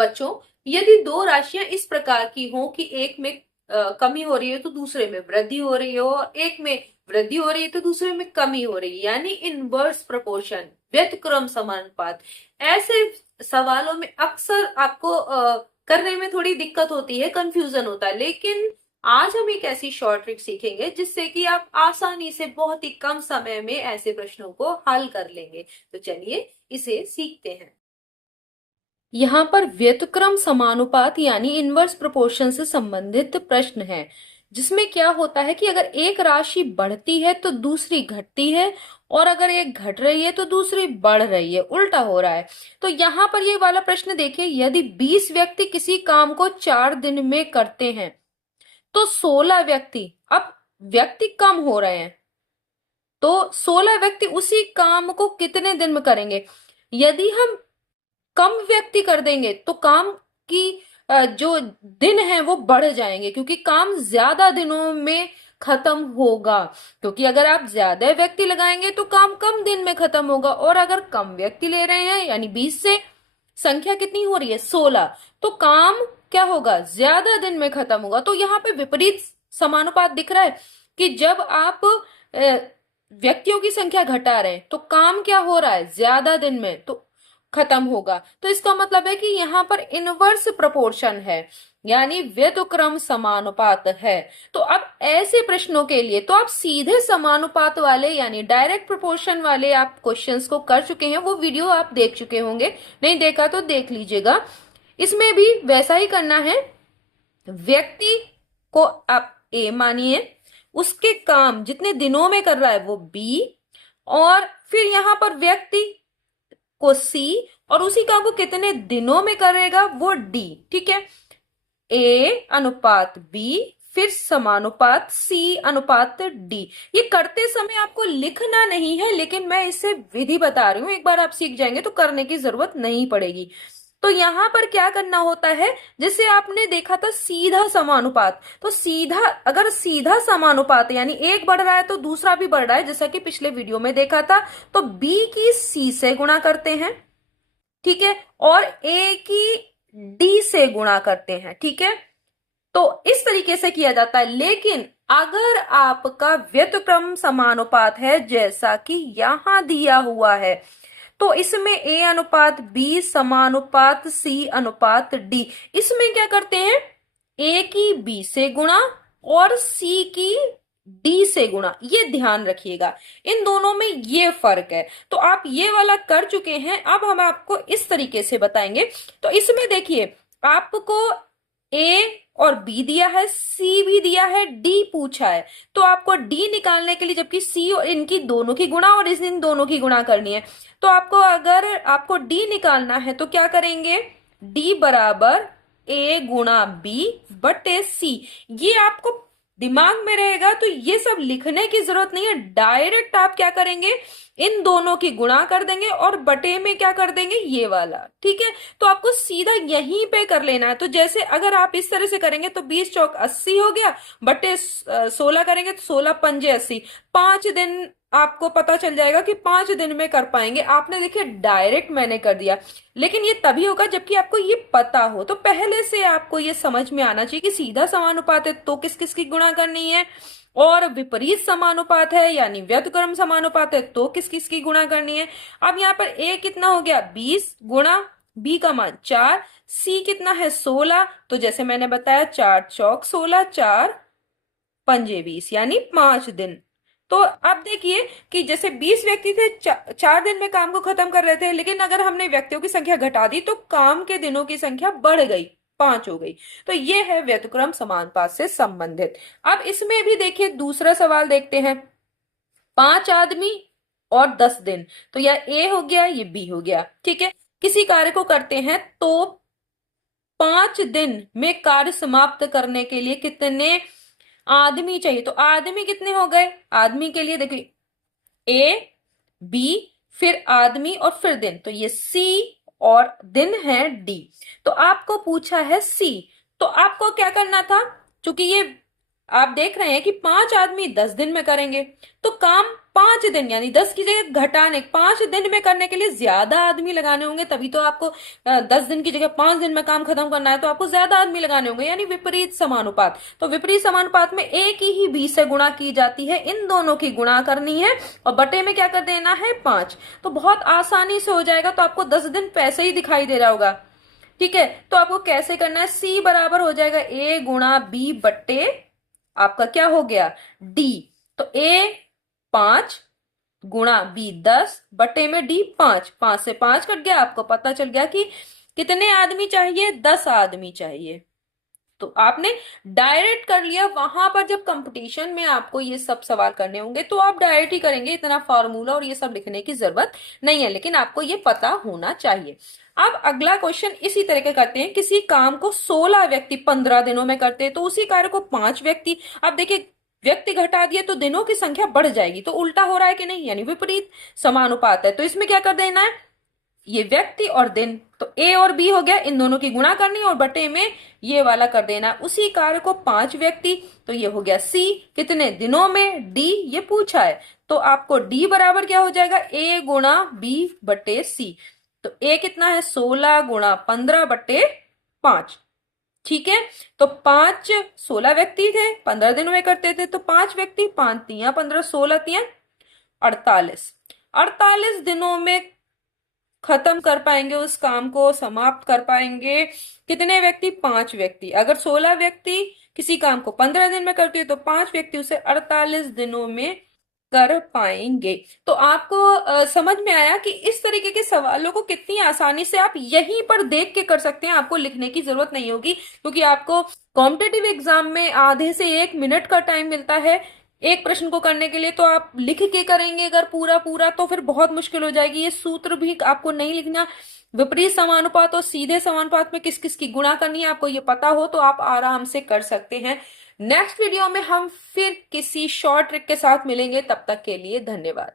बच्चों, यदि दो राशियां इस प्रकार की हों कि एक में कमी हो रही है तो दूसरे में वृद्धि हो रही हो, और एक में वृद्धि हो रही है तो दूसरे में कमी हो रही है, यानी इनवर्स प्रोपोर्शन, व्यतिक्रम समानुपात, ऐसे सवालों में अक्सर आपको करने में थोड़ी दिक्कत होती है, कंफ्यूजन होता है। लेकिन आज हम एक ऐसी शॉर्ट ट्रिक सीखेंगे जिससे कि आप आसानी से बहुत ही कम समय में ऐसे प्रश्नों को हल कर लेंगे। तो चलिए इसे सीखते हैं। यहाँ पर व्यतिक्रम समानुपात यानी इनवर्स प्रोपोर्शन से संबंधित प्रश्न है, जिसमें क्या होता है कि अगर एक राशि बढ़ती है तो दूसरी घटती है, और अगर एक घट रही है तो दूसरी बढ़ रही है, उल्टा हो रहा है। तो यहाँ पर ये वाला प्रश्न देखिए, यदि 20 व्यक्ति किसी काम को 4 दिन में करते हैं तो 16 व्यक्ति, अब व्यक्ति कम हो रहे हैं, तो 16 व्यक्ति उसी काम को कितने दिन में करेंगे। यदि हम कम व्यक्ति कर देंगे तो काम की जो दिन है वो बढ़ जाएंगे, क्योंकि काम ज्यादा दिनों में खत्म होगा। क्योंकि अगर आप ज्यादा व्यक्ति लगाएंगे तो काम कम दिन में खत्म होगा, और अगर कम व्यक्ति ले रहे हैं यानी 20 से संख्या कितनी हो रही है 16, तो काम क्या होगा, ज्यादा दिन में खत्म होगा। तो यहाँ पे विपरीत समानुपात दिख रहा है कि जब आप व्यक्तियों की संख्या घटा रहे हैं तो काम क्या हो रहा है, ज्यादा दिन में तो खत्म होगा। तो इसका मतलब है कि यहाँ पर इनवर्स प्रोपोर्शन है, यानी व्यतिक्रम समानुपात है। तो अब ऐसे प्रश्नों के लिए तो आप सीधे समानुपात वाले यानी डायरेक्ट प्रोपोर्शन वाले आप क्वेश्चंस को कर चुके हैं, वो वीडियो आप देख चुके होंगे, नहीं देखा तो देख लीजिएगा। इसमें भी वैसा ही करना है। व्यक्ति को आप ए मानिए, उसके काम जितने दिनों में कर रहा है वो बी, और फिर यहां पर व्यक्ति को सी, और उसी काम को कितने दिनों में करेगा वो डी। ठीक है, ए अनुपात बी, फिर समानुपात सी अनुपात डी। ये करते समय आपको लिखना नहीं है, लेकिन मैं इसे विधि बता रही हूं, एक बार आप सीख जाएंगे तो करने की जरूरत नहीं पड़ेगी। तो यहां पर क्या करना होता है, जैसे आपने देखा था सीधा समानुपात, तो सीधा अगर सीधा समानुपात यानी एक बढ़ रहा है तो दूसरा भी बढ़ रहा है, जैसा कि पिछले वीडियो में देखा था, तो बी की सी से गुणा करते हैं, ठीक है, और ए की डी से गुणा करते हैं। ठीक है, तो इस तरीके से किया जाता है। लेकिन अगर आपका व्यतिक्रम समानुपात है जैसा कि यहां दिया हुआ है, तो इसमें ए अनुपात बी समानुपात सी अनुपात डी, इसमें क्या करते हैं, ए की बी से गुणा और सी की डी से गुणा, ये ध्यान रखिएगा, इन दोनों में ये फर्क है। तो आप ये वाला कर चुके हैं, अब हम आपको इस तरीके से बताएंगे। तो इसमें देखिए, आपको ए और बी दिया है, सी भी दिया है, डी पूछा है, तो आपको डी निकालने के लिए, जबकि सी और इनकी दोनों की गुणा और इन दोनों की गुणा करनी है, तो आपको अगर आपको डी निकालना है तो क्या करेंगे, डी बराबर ए गुणा बी बटे सी। ये आपको दिमाग में रहेगा, तो ये सब लिखने की जरूरत नहीं है, डायरेक्ट आप क्या करेंगे, इन दोनों की गुणा कर देंगे और बटे में क्या कर देंगे, ये वाला। ठीक है, तो आपको सीधा यहीं पे कर लेना है। तो जैसे अगर आप इस तरह से करेंगे तो 20 चौक 80 हो गया, बटे 16 करेंगे तो 16 पंजे 80, 5 दिन आपको पता चल जाएगा कि 5 दिन में कर पाएंगे। आपने देखिए डायरेक्ट मैंने कर दिया, लेकिन ये तभी होगा जबकि आपको ये पता हो। तो पहले से आपको ये समझ में आना चाहिए कि सीधा समानुपात है तो किस किस की गुणा करनी है, और विपरीत समानुपात है यानी व्यतिक्रम समानुपात है तो किस किस की गुणा करनी है। अब यहाँ पर ए कितना हो गया 20 गुणा बी का मान 4, सी कितना है 16, तो जैसे मैंने बताया 4 चौक 16, 4 पंजे 20 यानी 5 दिन। तो अब देखिए कि जैसे 20 व्यक्ति थे, 4 दिन में काम को खत्म कर रहे थे, लेकिन अगर हमने व्यक्तियों की संख्या घटा दी तो काम के दिनों की संख्या बढ़ गई, 5 हो गई। तो ये है व्यतिक्रम समानुपात से संबंधित। अब इसमें भी देखिए दूसरा सवाल देखते हैं, 5 आदमी और 10 दिन, तो यह ए हो गया, ये बी हो गया। ठीक है, किसी कार्य को करते हैं तो 5 दिन में कार्य समाप्त करने के लिए कितने आदमी चाहिए, तो आदमी कितने हो गए, आदमी के लिए देखिए ए बी फिर आदमी और फिर दिन, तो ये सी और दिन है डी। तो आपको पूछा है सी, तो आपको क्या करना था, क्योंकि ये आप देख रहे हैं कि 5 आदमी 10 दिन में करेंगे, तो काम 5 दिन यानी 10 की जगह घटाने 5 दिन में करने के लिए ज्यादा आदमी लगाने होंगे, तभी तो आपको 10 दिन की जगह 5 दिन में काम खत्म करना है, तो आपको ज्यादा आदमी लगाने होंगे, यानी विपरीत समानुपात। तो विपरीत समानुपात में a की ही b से गुणा की जाती है, इन दोनों की गुणा करनी है और बटे में क्या कर देना है 5। तो बहुत आसानी से हो जाएगा। तो आपको 10 दिन पैसे ही दिखाई दे रहा होगा, ठीक है। तो आपको कैसे करना है, c बराबर हो जाएगा a गुणा b बट्टे आपका क्या हो गया d। तो a 5 गुणा b 10 बटे में d 5, 5 से 5 कट गया, आपको पता चल गया कि कितने आदमी चाहिए, 10 आदमी चाहिए। तो आपने डायरेक्ट कर लिया। वहां पर जब कंपटीशन में आपको ये सब सवाल करने होंगे तो आप डायरेक्ट ही करेंगे, इतना फॉर्मूला और ये सब लिखने की जरूरत नहीं है, लेकिन आपको ये पता होना चाहिए। अब अगला क्वेश्चन इसी तरह के करते हैं। किसी काम को 16 व्यक्ति 15 दिनों में करते हैं, तो उसी कार्य को 5 व्यक्ति, अब देखिए व्यक्ति घटा दिए तो दिनों की संख्या बढ़ जाएगी, तो उल्टा हो रहा है कि नहीं, यानी विपरीत समानुपात है। तो इसमें क्या कर देना है, ये व्यक्ति और दिन, तो ए और बी हो गया, इन दोनों की गुणा करनी और बटे में ये वाला कर देना। उसी कार्य को 5 व्यक्ति, तो ये हो गया सी, कितने दिनों में, डी ये पूछा है। तो आपको डी बराबर क्या हो जाएगा, ए गुणा बी बटे सी। तो ए कितना है 16 गुणा 15 बटे 5, ठीक है। तो 16 व्यक्ति थे, 15 दिनों में करते थे, तो 5 व्यक्ति, 5 तिया 15, 16 तिया 48, 48 दिनों में खत्म कर पाएंगे, उस काम को समाप्त कर पाएंगे कितने व्यक्ति, 5 व्यक्ति। अगर 16 व्यक्ति किसी काम को 15 दिन में करते हैं तो 5 व्यक्ति उसे 48 दिनों में कर पाएंगे। तो आपको समझ में आया कि इस तरीके के सवालों को कितनी आसानी से आप यहीं पर देख के कर सकते हैं, आपको लिखने की जरूरत नहीं होगी, क्योंकि आपको कॉम्पिटिटिव एग्जाम में आधे से 1 मिनट का टाइम मिलता है एक प्रश्न को करने के लिए। तो आप लिख के करेंगे अगर पूरा पूरा तो फिर बहुत मुश्किल हो जाएगी। ये सूत्र भी आपको नहीं लिखना, विपरीत समानुपात और सीधे समानुपात में किस किस की गुणा करनी है आपको ये पता हो तो आप आराम से कर सकते हैं। नेक्स्ट वीडियो में हम फिर किसी शॉर्ट ट्रिक के साथ मिलेंगे, तब तक के लिए धन्यवाद।